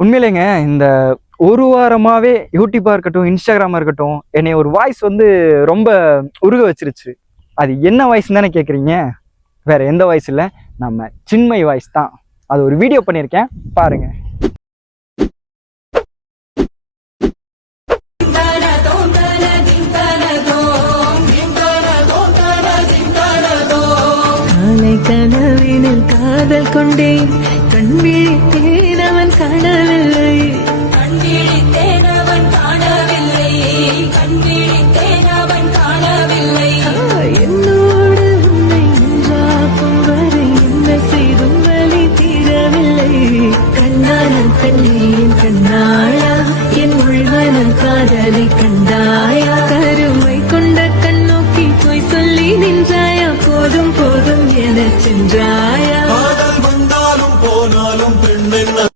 உண்மையிலேங்க இந்த ஒரு வாரமாவே யூடியூபா இருக்கட்டும், இன்ஸ்டாகிராமா இருக்கட்டும், என்னை ஒரு வாய்ஸ் வந்து ரொம்ப உருக வச்சிருச்சு. அது என்ன வாய்ஸ்ன்னு தானே கேட்குறீங்க? வேற எந்த வாய்ஸ் இல்லை, நம்ம சின்மய் வாய்ஸ் தான். அது ஒரு வீடியோ பண்ணியிருக்கேன், பாருங்க. கனவினில் காதல் கொண்டேன், கண்விழித்தேன் அவன் காணவில்லை, கண்விழித்தேன் அவன் காணவில்லை, கண்விழித்தேன் அவன் காணவில்லை. என்னோடு உன்னை ஒன்றாக்கும் வரை என்ன செய்தும் வலி தீரவில்லை. கண்ணான கண்ணேன் கண்ணாயா, என் உள்மன காதலை கண்டாயா, கருமை கொண்ட கண்ணோக்கி போய் சொல்லி நின்றாயா, போதும் போதும் என சென்றாயா. வந்தாலும் போனாலும் பெண்ணென்ன